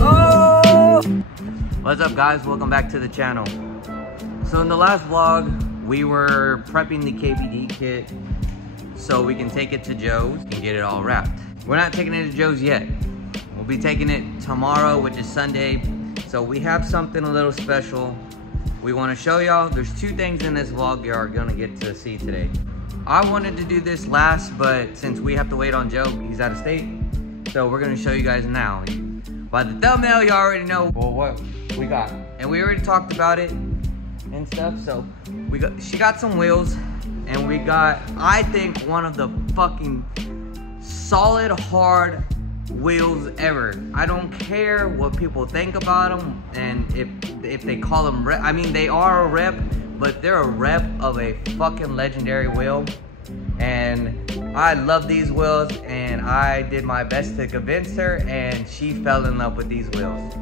Oh! What's up guys, welcome back to the channel. So in the last vlog, we were prepping the KBD kit so we can take it to Joe's and get it all wrapped. We're not taking it to Joe's yet. We'll be taking it tomorrow, which is Sunday. So we have something a little special we want to show y'all. There's two things in this vlog you are gonna get to see today. I wanted to do this last, but since we have to wait on Joe, he's out of state. So we're gonna show you guys now. By the thumbnail, you already know what we got. And we already talked about it and stuff. So she got some wheels, and we got, I think, one of the fucking solid hard wheels ever. I don't care what people think about them, and if they call them rep. I mean, they are a rep, but they're a rep of a fucking legendary wheel. And I love these wheels, and I did my best to convince her, and she fell in love with these wheels.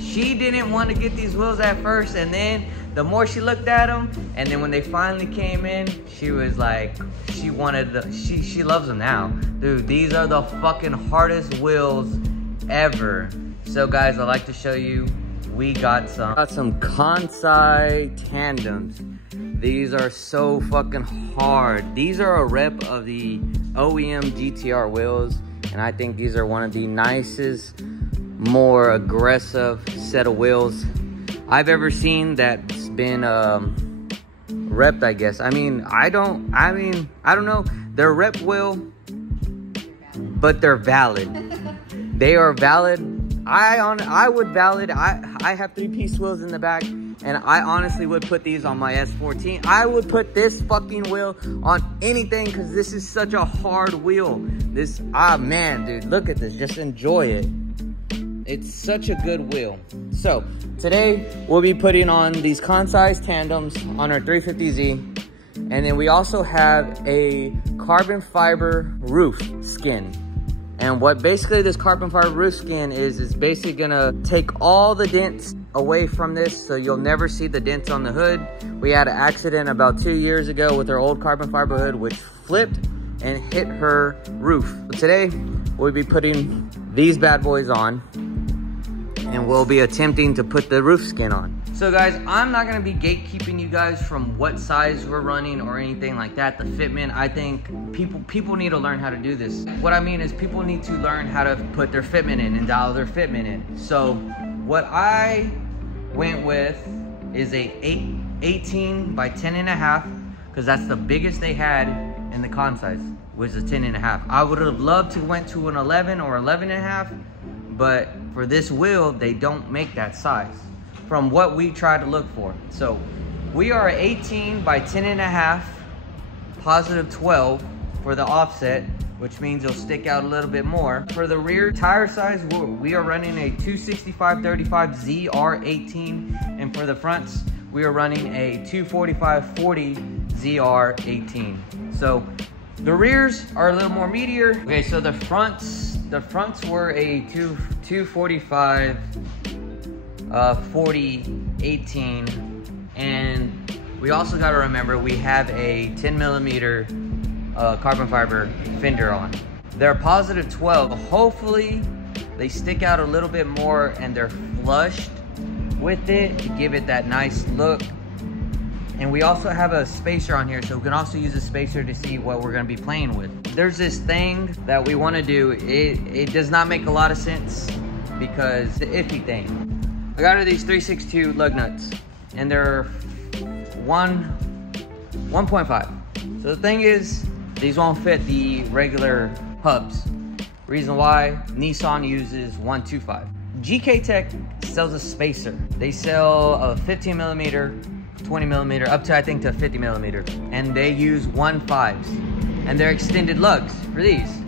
She didn't want to get these wheels at first, and then the more she looked at them, and then when they finally came in, she was like, she loves them now. Dude, these are the fucking hardest wheels ever. So guys, I'd like to show you, we got some Kansai tandems. These are so fucking hard. These are a rep of the OEM GTR wheels, and I think these are one of the nicest, more aggressive set of wheels I've ever seen that's been repped, I guess. I don't know. They're a rep wheel, but they're valid. They are valid. I would valid. I have 3-piece wheels in the back, and I honestly would put these on my S14. I would put this fucking wheel on anything because this is such a hard wheel. Man, dude, look at this. Just enjoy it. It's such a good wheel. So today we'll be putting on these Kansai tandems on our 350Z, and then we also have a carbon fiber roof skin. And what basically this carbon fiber roof skin is basically gonna take all the dents away from this, so you'll never see the dents on the hood. We had an accident about 2 years ago with our old carbon fiber hood, which flipped and hit her roof. So today we'll be putting these bad boys on, and we'll be attempting to put the roof skin on. So guys, I'm not gonna be gatekeeping you guys from what size we're running or anything like that. The fitment, I think people need to learn how to do this. What I mean is people need to learn how to put their fitment in and dial their fitment in. So what I went with is a 18 by 10.5, because that's the biggest they had in the Kansai, was a 10.5. I would have loved to went to an 11 or 11.5, but for this wheel, they don't make that size from what we try to look for. So we are 18 by 10.5, positive 12 for the offset, which means it'll stick out a little bit more. For the rear tire size, we are running a 265/35 ZR18, and for the fronts, we are running a 245/40 ZR18. So the rears are a little more meatier. Okay, so the fronts were a 245/40 18, and we also got to remember we have a 10mm carbon fiber fender on. They're positive 12. Hopefully they stick out a little bit more and they're flushed with it to give it that nice look. And we also have a spacer on here, so we can also use a spacer to see what we're gonna be playing with. There's this thing that we wanna do. It does not make a lot of sense because the iffy thing. I got her these 362 lug nuts, and they're 1.5. So the thing is, these won't fit the regular hubs. Reason why, Nissan uses 1.25. GK Tech sells a spacer. They sell a 15mm, 20mm, up to I think to 50mm, and they use 1.5s, and they're extended lugs for these.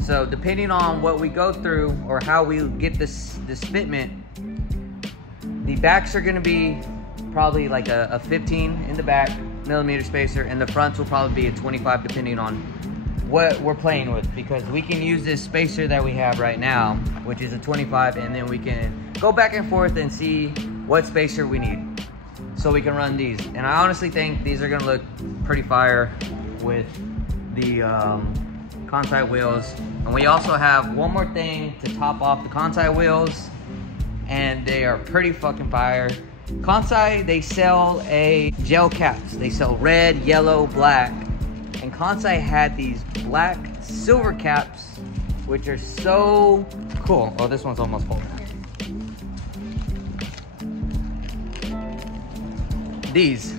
So depending on what we go through or how we get this fitment, the backs are gonna be probably like a 15 in the back millimeter spacer, and the fronts will probably be a 25 depending on what we're playing with, because we can use this spacer that we have right now, which is a 25, and then we can go back and forth and see what spacer we need so we can run these. And I honestly think these are gonna look pretty fire with the Kansai wheels. And we also have one more thing to top off the Kansai wheels, and they are pretty fucking fire. Kansai, they sell a gel caps. They sell red, yellow, black. And Kansai had these black silver caps, which are so cool. Oh, this one's almost full. These.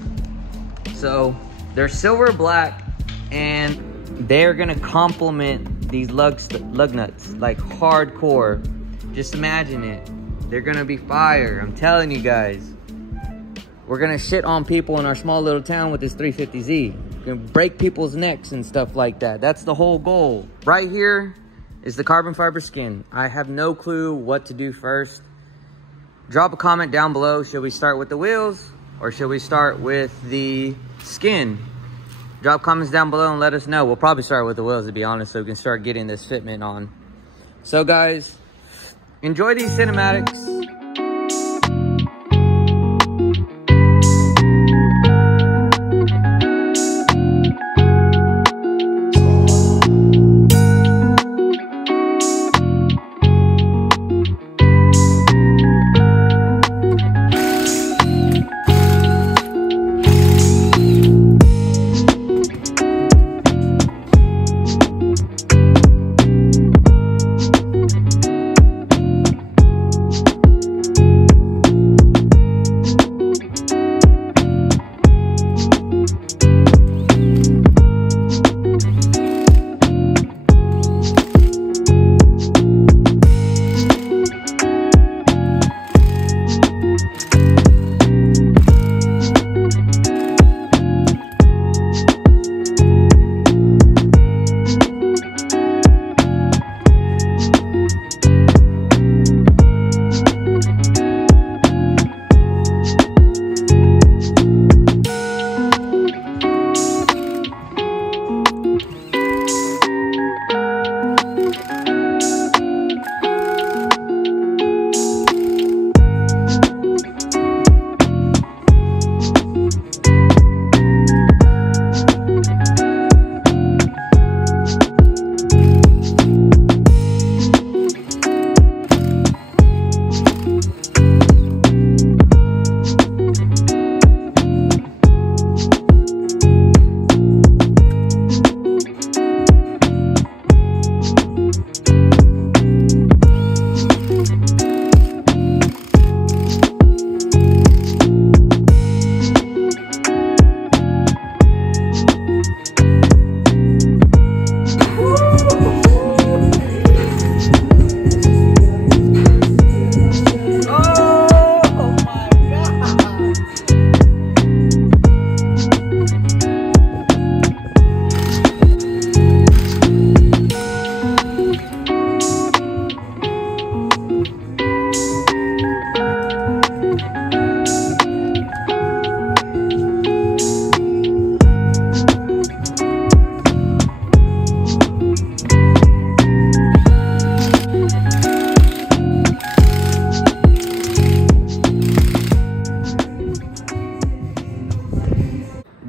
So they're silver black, and they're gonna complement these lug nuts like hardcore. Just imagine it. They're gonna be fire. I'm telling you guys. We're gonna shit on people in our small little town with this 350Z. We're gonna break people's necks and stuff like that. That's the whole goal. Right here is the carbon fiber skin. I have no clue what to do first. Drop a comment down below. Should we start with the wheels or should we start with the skin? Drop comments down below and let us know. We'll probably start with the wheels, to be honest, so we can start getting this fitment on. So guys, enjoy these cinematics.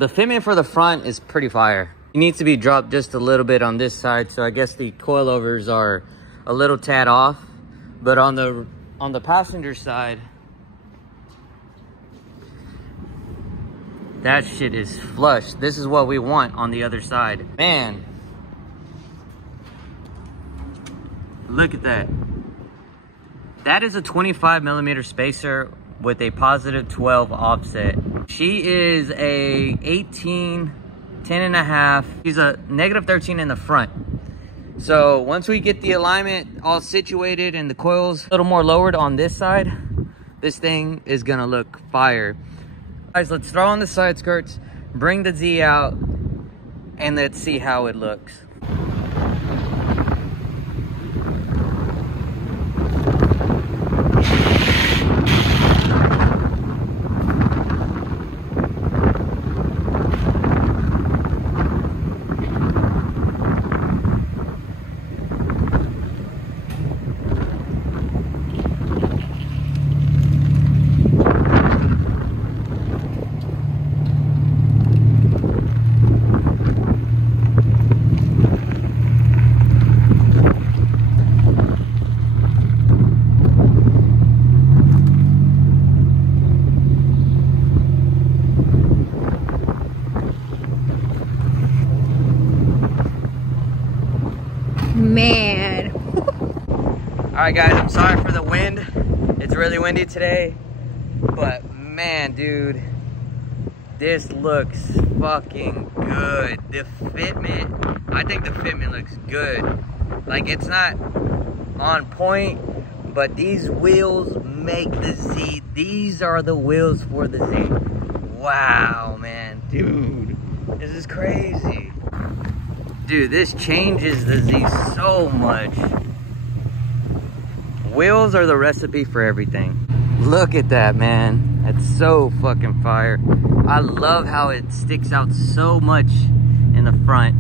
The fitment for the front is pretty fire. It needs to be dropped just a little bit on this side, so I guess the coilovers are a little tad off. But on the passenger side, that shit is flush. This is what we want on the other side. Man, look at that. That is a 25mm spacer with a positive 12 offset. She is a 18, 10.5. She's a negative 13 in the front. So once we get the alignment all situated and the coils a little more lowered on this side, this thing is gonna look fire. Guys, let's throw on the side skirts, bring the Z out, and let's see how it looks. right, guys, I'm sorry for the wind. It's really windy today, but man, dude, this looks fucking good. The fitment, I think the fitment looks good. Like, it's not on point, but these wheels make the Z. These are the wheels for the Z. Wow, man, dude, this is crazy. Dude, this changes the Z so much. Wheels are the recipe for everything. Look at that, man. That's so fucking fire. I love how it sticks out so much in the front.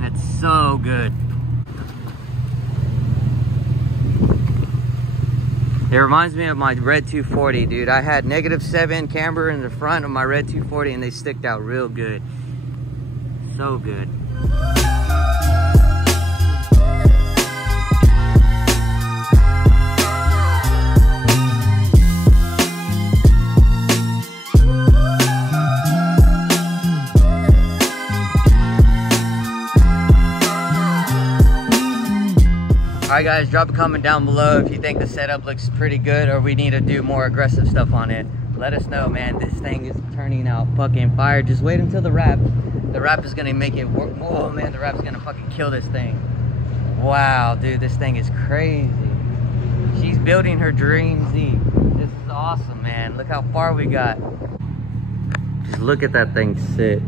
That's so good. It reminds me of my red 240, dude. I had -7 camber in the front of my red 240 and they sticked out real good. So good. Alright guys, drop a comment down below if you think the setup looks pretty good or we need to do more aggressive stuff on it. Let us know, man. This thing is turning out fucking fire. Just wait until the wrap. The wrap is gonna make it work. Oh man, the wrap's gonna fucking kill this thing. Wow, dude, this thing is crazy. She's building her dream Z. This is awesome, man. Look how far we got. Just look at that thing sit.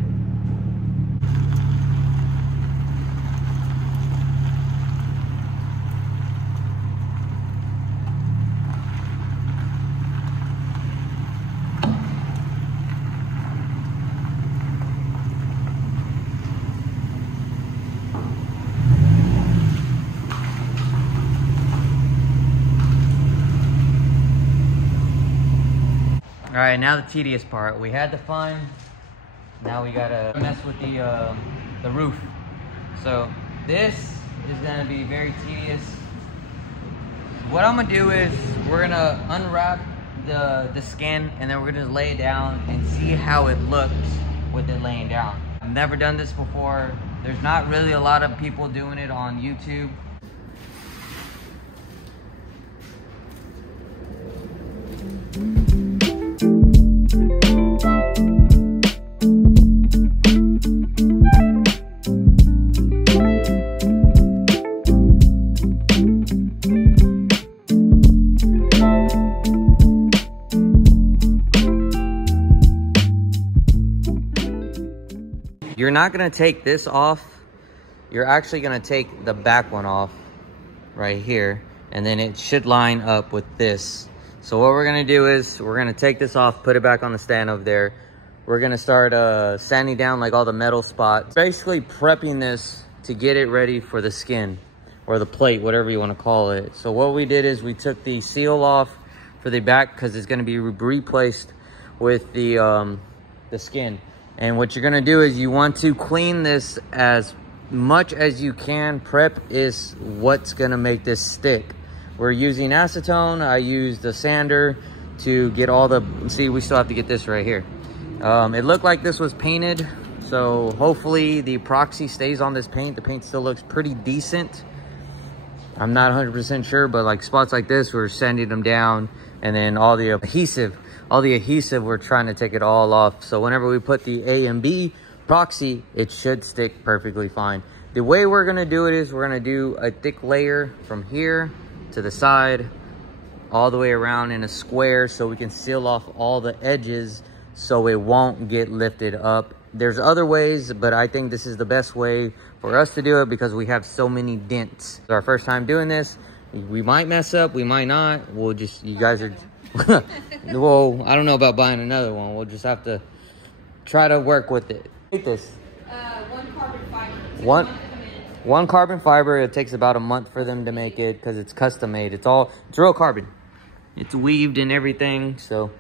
All right, now the tedious part. We had the fun. Now we gotta mess with the roof. So this is gonna be very tedious. What I'm gonna do is we're gonna unwrap the skin and then we're gonna lay it down and see how it looks with it laying down. I've never done this before. There's not really a lot of people doing it on YouTube. You're not gonna take this off. You're actually gonna take the back one off right here, and then it should line up with this. So what we're gonna do is we're gonna take this off, put it back on the stand over there. We're gonna start sanding down like all the metal spots. Basically prepping this to get it ready for the skin or the plate, whatever you wanna call it. So what we did is we took the seal off for the back because it's gonna be replaced with the skin. And what you're gonna do is you want to clean this as much as you can. Prep is what's gonna make this stick. We're using acetone. I used the sander to get all the, see, we still have to get this right here. It looked like this was painted, so hopefully the epoxy stays on this paint. The paint still looks pretty decent. I'm not 100% sure, but like spots like this, we're sanding them down, and then all the adhesive, we're trying to take it all off. So whenever we put the A and B epoxy, it should stick perfectly fine. The way we're gonna do it is we're gonna do a thick layer from here to the side, all the way around in a square, so we can seal off all the edges so it won't get lifted up. There's other ways, but I think this is the best way for us to do it because we have so many dents. It's our first time doing this. We might mess up, we might not. We'll just, you guys are, well, I don't know about buying another one. We'll just have to try to work with it. Take this. One carbon fiber. One carbon fiber. It takes about a month for them to make it because it's custom made. It's real carbon. It's weaved and everything. So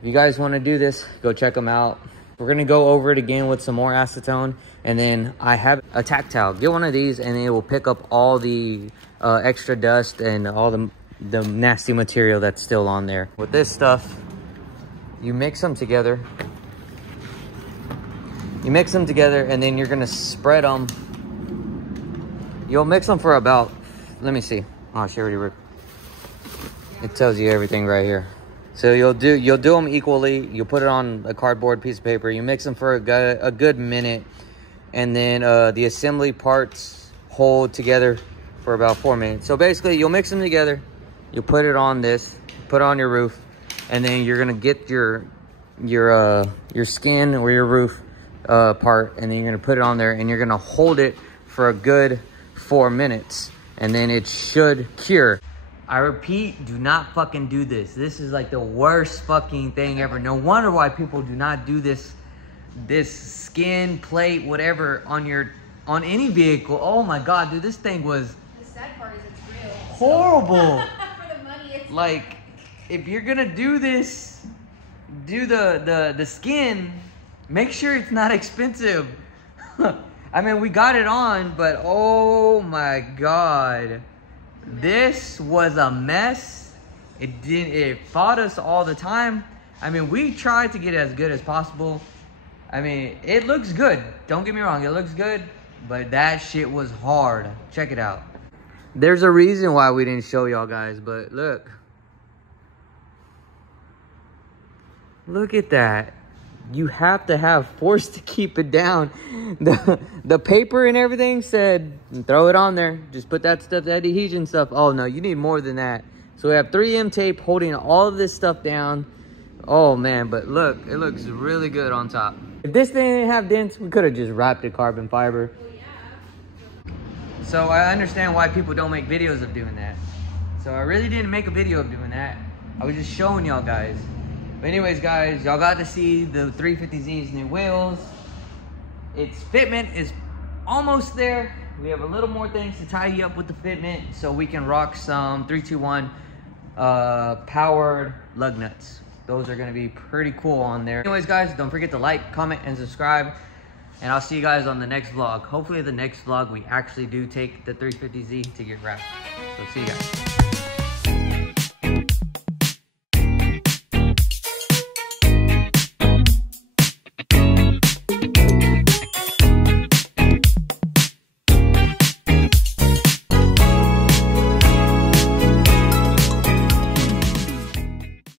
if you guys want to do this, go check them out. We're going to go over it again with some more acetone. And then I have a tactile. Get one of these and it will pick up all the extra dust and all the nasty material that's still on there. With this stuff, you mix them together. And then you're going to spread them You'll mix them for about, let me see. Oh, she already ripped. It tells you everything right here. So you'll do them equally. You'll put it on a cardboard piece of paper. You mix them for a good minute. And then the assembly parts hold together for about 4 minutes. So basically, you'll mix them together. You'll put it on this, put it on your roof. And then you're gonna get your skin or your roof part. And then you're gonna put it on there. And you're gonna hold it for a good 4 minutes. And then it should cure. I repeat, do not fucking do this. This is like the worst fucking thing ever. No wonder why people do not do this skin, plate, whatever on any vehicle. Oh my God, dude, this thing was... The sad part is it's real. Horrible. For the money, it's... Like, if you're gonna do this, do the skin, make sure it's not expensive. I mean, we got it on, but oh my God. This was a mess. It fought us all the time. I mean, we tried to get it as good as possible. I mean, it looks good. Don't get me wrong, it looks good, but that shit was hard. Check it out. There's a reason why we didn't show y'all guys, but look. Look at that. You have to have force to keep it down. The paper and everything said, throw it on there. Just put that stuff, that adhesion stuff. Oh no, you need more than that. So we have 3M tape holding all of this stuff down. Oh man, but look, it looks really good on top. If this thing didn't have dents, we could have just wrapped it carbon fiber. So I understand why people don't make videos of doing that. So I really didn't make a video of doing that. I was just showing y'all guys. But anyways, guys, y'all got to see the 350z's new wheels. Its fitment is almost there. We have a little more things to tidy up with the fitment so we can rock some 321 powered lug nuts. Those are going to be pretty cool on there. Anyways, guys, don't forget to like, comment, and subscribe. And I'll see you guys on the next vlog. Hopefully the next vlog we actually do take the 350z to get wrapped. So see you guys.